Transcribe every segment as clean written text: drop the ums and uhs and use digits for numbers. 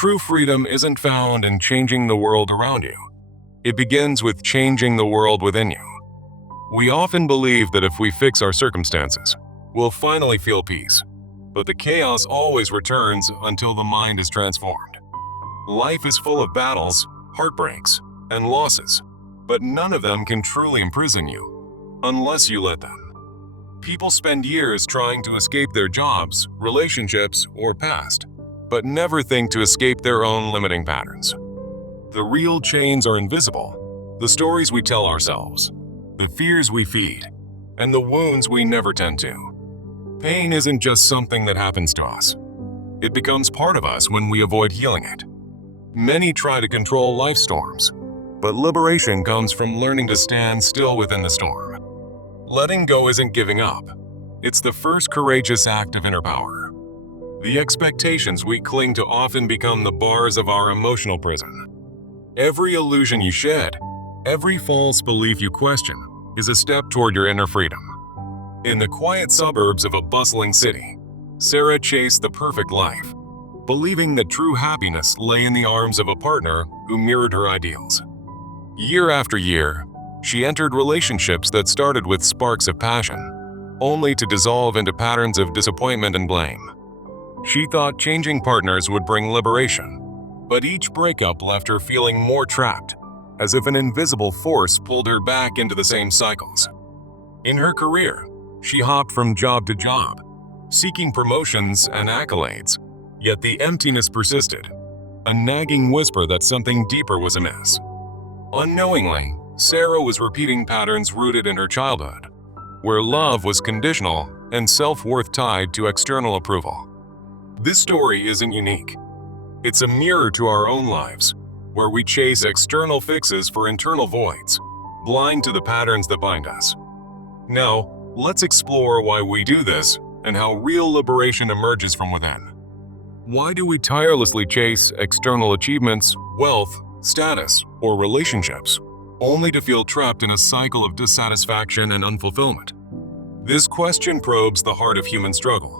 True freedom isn't found in changing the world around you. It begins with changing the world within you. We often believe that if we fix our circumstances, we'll finally feel peace. But the chaos always returns until the mind is transformed. Life is full of battles, heartbreaks, and losses, but none of them can truly imprison you, unless you let them. People spend years trying to escape their jobs, relationships, or past, but never think to escape their own limiting patterns. The real chains are invisible, the stories we tell ourselves, the fears we feed, and the wounds we never tend to. Pain isn't just something that happens to us. It becomes part of us when we avoid healing it. Many try to control life storms, but liberation comes from learning to stand still within the storm. Letting go isn't giving up. It's the first courageous act of inner power. The expectations we cling to often become the bars of our emotional prison. Every illusion you shed, every false belief you question, is a step toward your inner freedom. In the quiet suburbs of a bustling city, Sarah chased the perfect life, believing that true happiness lay in the arms of a partner who mirrored her ideals. Year after year, she entered relationships that started with sparks of passion, only to dissolve into patterns of disappointment and blame. She thought changing partners would bring liberation, but each breakup left her feeling more trapped, as if an invisible force pulled her back into the same cycles. In her career, she hopped from job to job, seeking promotions and accolades, yet the emptiness persisted, a nagging whisper that something deeper was amiss. Unknowingly, Sarah was repeating patterns rooted in her childhood, where love was conditional and self-worth tied to external approval. This story isn't unique. It's a mirror to our own lives, where we chase external fixes for internal voids, blind to the patterns that bind us. Now, let's explore why we do this and how real liberation emerges from within. Why do we tirelessly chase external achievements, wealth, status, or relationships, only to feel trapped in a cycle of dissatisfaction and unfulfillment? This question probes the heart of human struggle,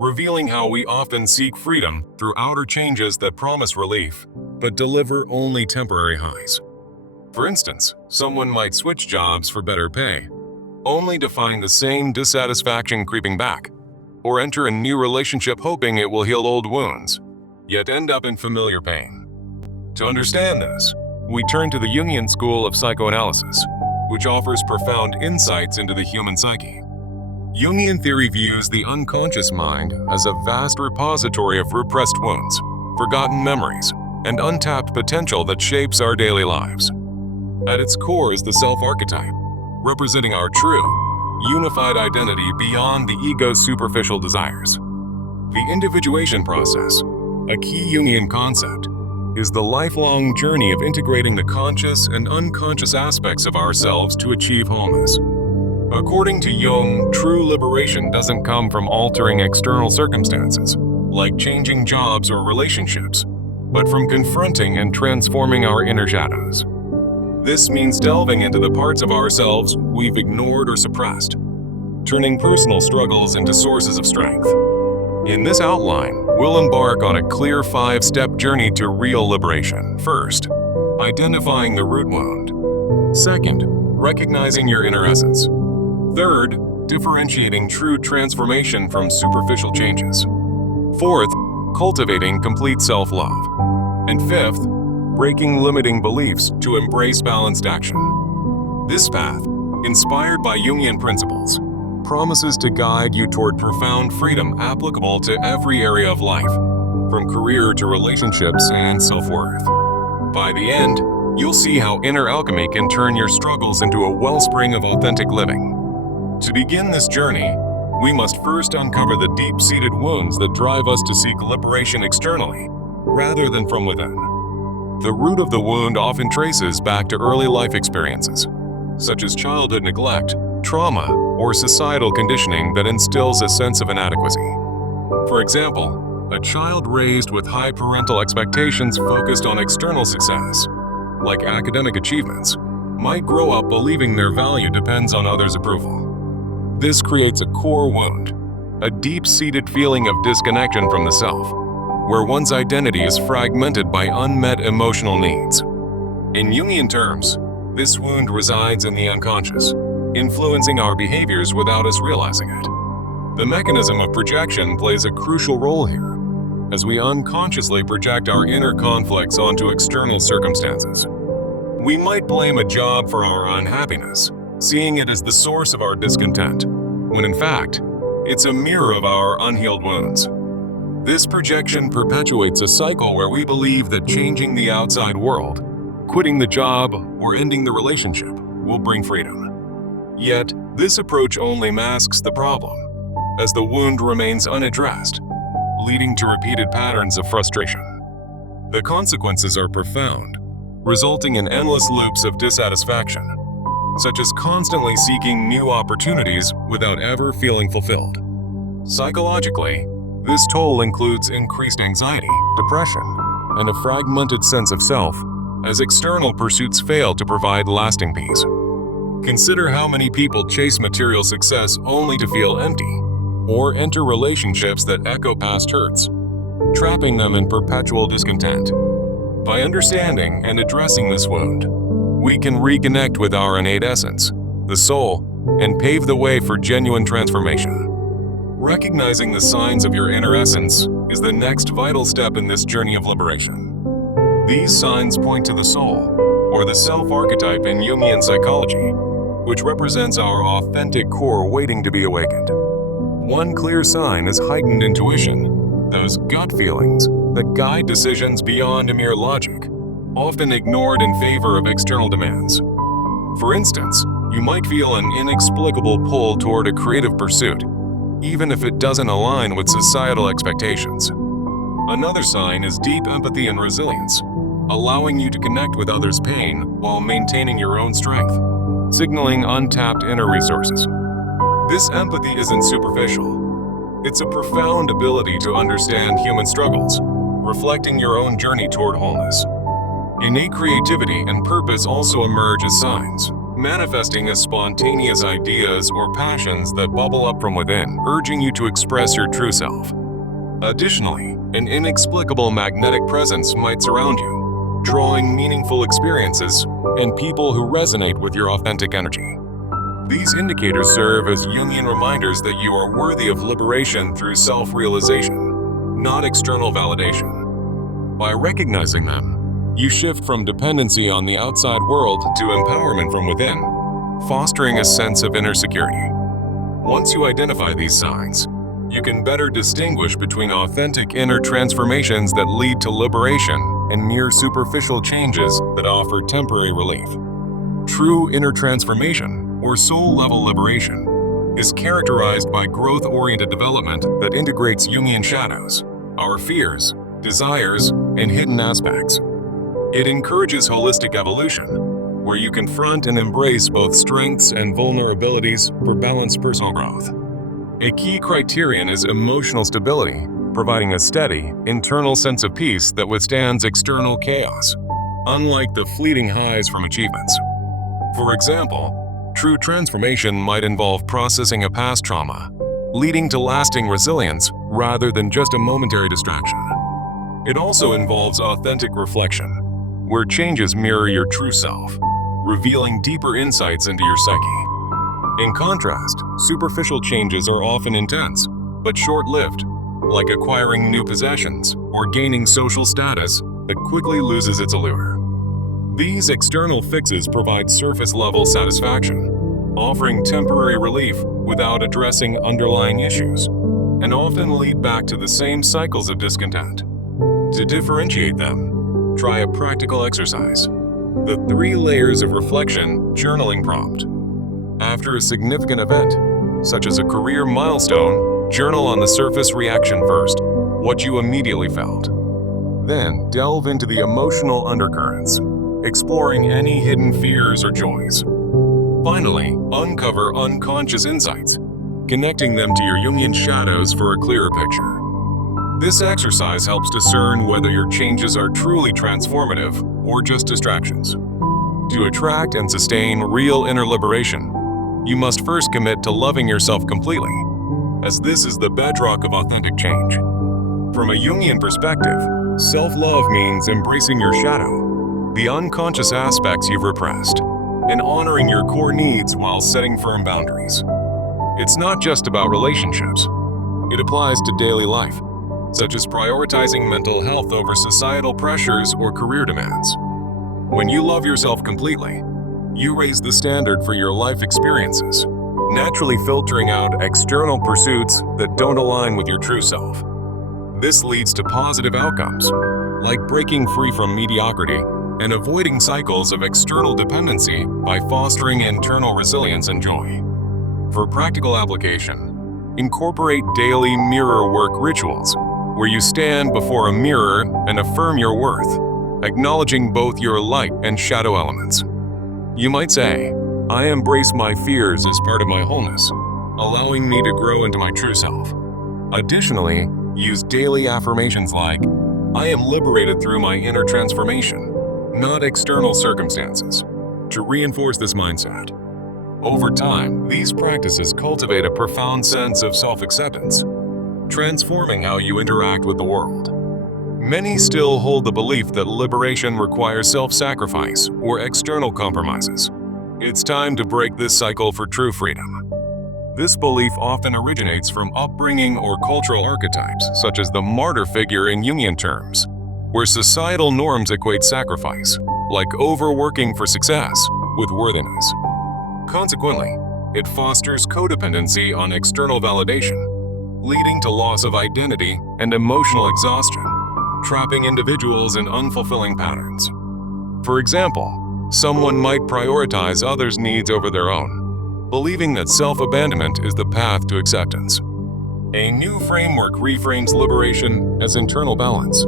revealing how we often seek freedom through outer changes that promise relief, but deliver only temporary highs. For instance, someone might switch jobs for better pay, only to find the same dissatisfaction creeping back, or enter a new relationship hoping it will heal old wounds, yet end up in familiar pain. To understand this, we turn to the Jungian school of psychoanalysis, which offers profound insights into the human psyche. Jungian theory views the unconscious mind as a vast repository of repressed wounds, forgotten memories, and untapped potential that shapes our daily lives. At its core is the self-archetype, representing our true, unified identity beyond the ego's superficial desires. The individuation process, a key Jungian concept, is the lifelong journey of integrating the conscious and unconscious aspects of ourselves to achieve wholeness. According to Jung, true liberation doesn't come from altering external circumstances, like changing jobs or relationships, but from confronting and transforming our inner shadows. This means delving into the parts of ourselves we've ignored or suppressed, turning personal struggles into sources of strength. In this outline, we'll embark on a clear 5-step journey to real liberation. First, identifying the root wound. Second, recognizing your inner essence. Third, differentiating true transformation from superficial changes. Fourth, cultivating complete self-love. And fifth, breaking limiting beliefs to embrace balanced action. This path, inspired by Jungian principles, promises to guide you toward profound freedom applicable to every area of life, from career to relationships and self-worth. By the end, you'll see how inner alchemy can turn your struggles into a wellspring of authentic living. To begin this journey, we must first uncover the deep-seated wounds that drive us to seek liberation externally, rather than from within. The root of the wound often traces back to early life experiences, such as childhood neglect, trauma, or societal conditioning that instills a sense of inadequacy. For example, a child raised with high parental expectations focused on external success, like academic achievements, might grow up believing their value depends on others' approval. This creates a core wound, a deep-seated feeling of disconnection from the self. where one's identity is fragmented by unmet emotional needs. In Jungian terms, this wound resides in the unconscious, influencing our behaviors without us realizing it. The mechanism of projection plays a crucial role here, as we unconsciously project our inner conflicts onto external circumstances. We might blame a job for our unhappiness, seeing it as the source of our discontent, when in fact, it's a mirror of our unhealed wounds. This projection perpetuates a cycle where we believe that changing the outside world, quitting the job, or ending the relationship will bring freedom. Yet, this approach only masks the problem, as the wound remains unaddressed, leading to repeated patterns of frustration. The consequences are profound, resulting in endless loops of dissatisfaction, such as constantly seeking new opportunities without ever feeling fulfilled. Psychologically, this toll includes increased anxiety, depression, and a fragmented sense of self, as external pursuits fail to provide lasting peace. Consider how many people chase material success only to feel empty, or enter relationships that echo past hurts, trapping them in perpetual discontent. By understanding and addressing this wound, we can reconnect with our innate essence, the soul, and pave the way for genuine transformation. Recognizing the signs of your inner essence is the next vital step in this journey of liberation. These signs point to the soul, or the self-archetype in Jungian psychology, which represents our authentic core waiting to be awakened. One clear sign is heightened intuition, those gut feelings that guide decisions beyond a mere logic, often ignored in favor of external demands. For instance, you might feel an inexplicable pull toward a creative pursuit, even if it doesn't align with societal expectations. Another sign is deep empathy and resilience, allowing you to connect with others' pain while maintaining your own strength, signaling untapped inner resources. This empathy isn't superficial. It's a profound ability to understand human struggles, reflecting your own journey toward wholeness. Innate creativity and purpose also emerge as signs, manifesting as spontaneous ideas or passions that bubble up from within, urging you to express your true self. Additionally, an inexplicable magnetic presence might surround you, drawing meaningful experiences and people who resonate with your authentic energy. These indicators serve as Jungian reminders that you are worthy of liberation through self-realization, not external validation. By recognizing them, you shift from dependency on the outside world to empowerment from within, fostering a sense of inner security. Once you identify these signs, you can better distinguish between authentic inner transformations that lead to liberation and mere superficial changes that offer temporary relief. True inner transformation, or soul-level liberation, is characterized by growth-oriented development that integrates Jungian shadows, our fears, desires, and hidden aspects. It encourages holistic evolution, where you confront and embrace both strengths and vulnerabilities for balanced personal growth. A key criterion is emotional stability, providing a steady, internal sense of peace that withstands external chaos, unlike the fleeting highs from achievements. For example, true transformation might involve processing a past trauma, leading to lasting resilience rather than just a momentary distraction. It also involves authentic reflection, where changes mirror your true self, revealing deeper insights into your psyche. In contrast, superficial changes are often intense, but short-lived, like acquiring new possessions or gaining social status that quickly loses its allure. These external fixes provide surface-level satisfaction, offering temporary relief without addressing underlying issues, and often lead back to the same cycles of discontent. To differentiate them, try a practical exercise: the 3 layers of reflection journaling prompt. After a significant event, such as a career milestone, journal on the surface reaction first, what you immediately felt. Then delve into the emotional undercurrents, exploring any hidden fears or joys. Finally, uncover unconscious insights, connecting them to your Jungian shadows for a clearer picture. This exercise helps discern whether your changes are truly transformative or just distractions. To attract and sustain real inner liberation, you must first commit to loving yourself completely, as this is the bedrock of authentic change. From a Jungian perspective, self-love means embracing your shadow, the unconscious aspects you've repressed, and honoring your core needs while setting firm boundaries. It's not just about relationships. It applies to daily life, such as prioritizing mental health over societal pressures or career demands. When you love yourself completely, you raise the standard for your life experiences, naturally filtering out external pursuits that don't align with your true self. This leads to positive outcomes, like breaking free from mediocrity and avoiding cycles of external dependency by fostering internal resilience and joy. For practical application, incorporate daily mirror work rituals, where you stand before a mirror and affirm your worth, acknowledging both your light and shadow elements. You might say, "I embrace my fears as part of my wholeness, allowing me to grow into my true self." Additionally, use daily affirmations like, "I am liberated through my inner transformation, not external circumstances," to reinforce this mindset. Over time, these practices cultivate a profound sense of self-acceptance, transforming how you interact with the world. Many still hold the belief that liberation requires self-sacrifice or external compromises. It's time to break this cycle for true freedom. This belief often originates from upbringing or cultural archetypes, such as the martyr figure in Jungian terms, where societal norms equate sacrifice, like overworking for success, with worthiness. Consequently, it fosters codependency on external validation, leading to loss of identity and emotional exhaustion, trapping individuals in unfulfilling patterns. For example, someone might prioritize others' needs over their own, believing that self-abandonment is the path to acceptance. A new framework reframes liberation as internal balance,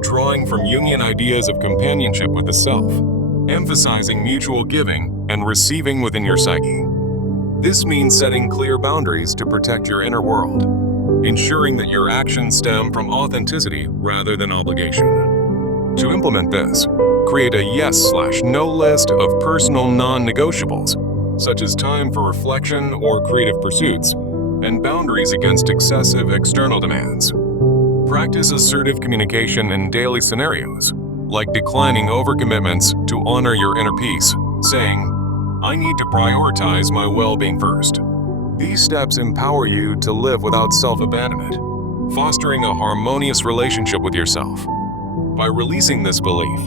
drawing from Jungian ideas of companionship with the self, emphasizing mutual giving and receiving within your psyche. This means setting clear boundaries to protect your inner world, ensuring that your actions stem from authenticity rather than obligation. To implement this, create a yes/no list of personal non-negotiables, such as time for reflection or creative pursuits, and boundaries against excessive external demands. Practice assertive communication in daily scenarios, like declining overcommitments to honor your inner peace, saying, "I need to prioritize my well-being first." These steps empower you to live without self-abandonment, fostering a harmonious relationship with yourself. By releasing this belief,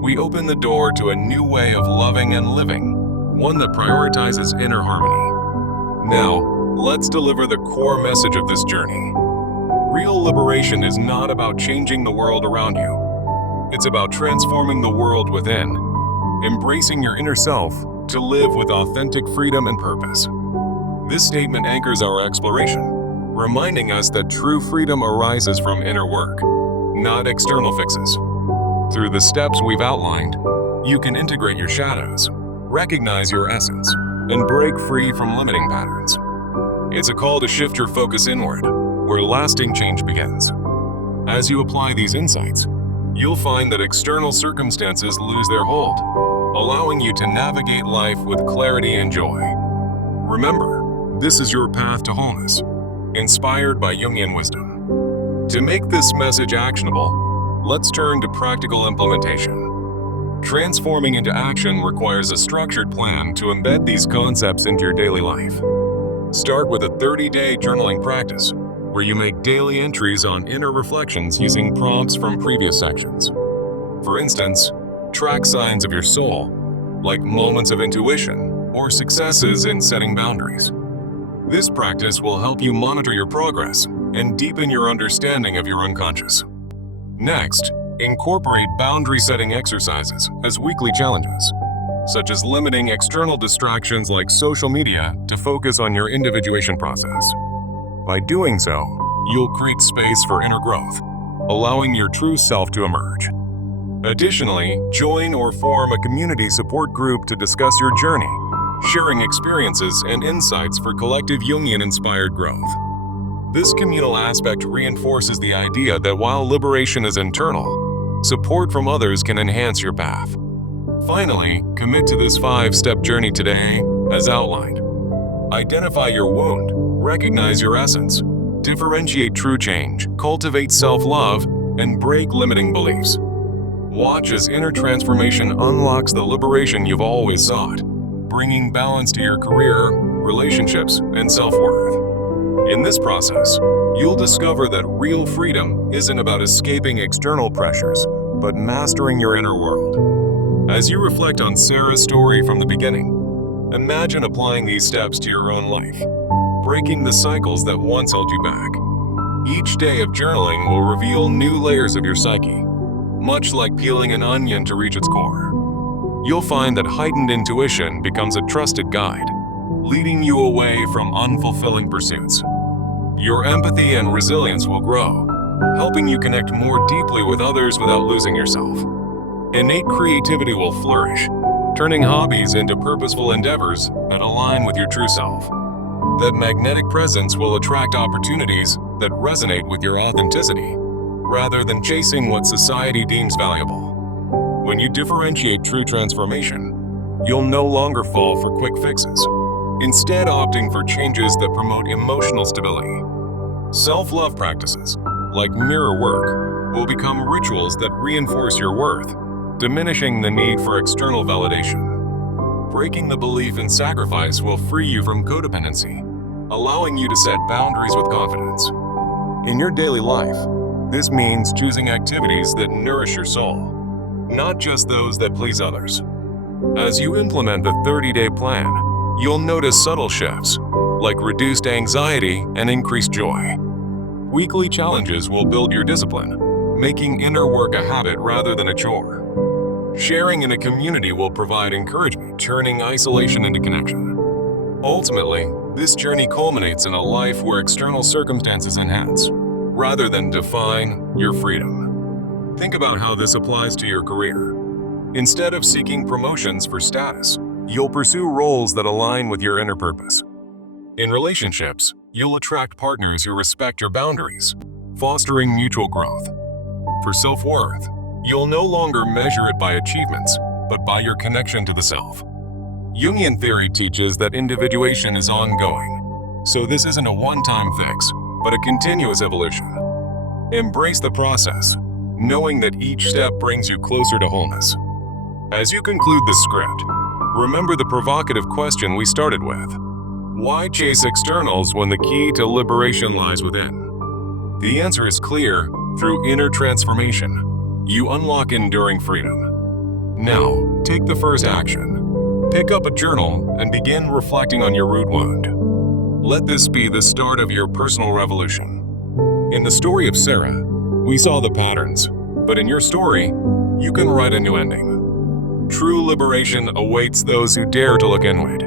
we open the door to a new way of loving and living, one that prioritizes inner harmony. Now, let's deliver the core message of this journey. Real liberation is not about changing the world around you. It's about transforming the world within, embracing your inner self to live with authentic freedom and purpose. This statement anchors our exploration, reminding us that true freedom arises from inner work, not external fixes. Through the steps we've outlined, you can integrate your shadows, recognize your essence, and break free from limiting patterns. It's a call to shift your focus inward, where lasting change begins. As you apply these insights, you'll find that external circumstances lose their hold, allowing you to navigate life with clarity and joy. Remember, this is your path to wholeness, inspired by Jungian wisdom. To make this message actionable, let's turn to practical implementation. Transforming into action requires a structured plan to embed these concepts into your daily life. Start with a 30-day journaling practice, where you make daily entries on inner reflections using prompts from previous sections. For instance, track signs of your soul, like moments of intuition or successes in setting boundaries. This practice will help you monitor your progress and deepen your understanding of your unconscious. Next, incorporate boundary-setting exercises as weekly challenges, such as limiting external distractions like social media to focus on your individuation process. By doing so, you'll create space for inner growth, allowing your true self to emerge. Additionally, join or form a community support group to discuss your journey, sharing experiences and insights for collective Jungian-inspired growth. This communal aspect reinforces the idea that while liberation is internal, support from others can enhance your path. Finally, commit to this 5-step journey today, as outlined. Identify your wound, recognize your essence, differentiate true change, cultivate self-love, and break limiting beliefs. Watch as inner transformation unlocks the liberation you've always sought, bringing balance to your career, relationships, and self-worth. In this process, you'll discover that real freedom isn't about escaping external pressures, but mastering your inner world. As you reflect on Sarah's story from the beginning, imagine applying these steps to your own life, breaking the cycles that once held you back. Each day of journaling will reveal new layers of your psyche, much like peeling an onion to reach its core. You'll find that heightened intuition becomes a trusted guide, leading you away from unfulfilling pursuits. Your empathy and resilience will grow, helping you connect more deeply with others without losing yourself. Innate creativity will flourish, turning hobbies into purposeful endeavors that align with your true self. That magnetic presence will attract opportunities that resonate with your authenticity, rather than chasing what society deems valuable. When you differentiate true transformation, you'll no longer fall for quick fixes, instead opting for changes that promote emotional stability. Self-love practices, like mirror work, will become rituals that reinforce your worth, diminishing the need for external validation. Breaking the belief in sacrifice will free you from codependency, allowing you to set boundaries with confidence. In your daily life, this means choosing activities that nourish your soul, not just those that please others. As you implement the 30-day plan, you'll notice subtle shifts, like reduced anxiety and increased joy. Weekly challenges will build your discipline, making inner work a habit rather than a chore. Sharing in a community will provide encouragement, turning isolation into connection. Ultimately, this journey culminates in a life where external circumstances enhance, rather than define, your freedom. Think about how this applies to your career. Instead of seeking promotions for status, you'll pursue roles that align with your inner purpose. In relationships, you'll attract partners who respect your boundaries, fostering mutual growth. For self-worth, you'll no longer measure it by achievements, but by your connection to the self. Jungian theory teaches that individuation is ongoing, so this isn't a one-time fix, but a continuous evolution. Embrace the process, knowing that each step brings you closer to wholeness. As you conclude this script, remember the provocative question we started with. Why chase externals when the key to liberation lies within? The answer is clear. Through inner transformation, you unlock enduring freedom. Now, take the first action. Pick up a journal and begin reflecting on your root wound. Let this be the start of your personal revolution. In the story of Sarah, we saw the patterns, but in your story, you can write a new ending. True liberation awaits those who dare to look inward.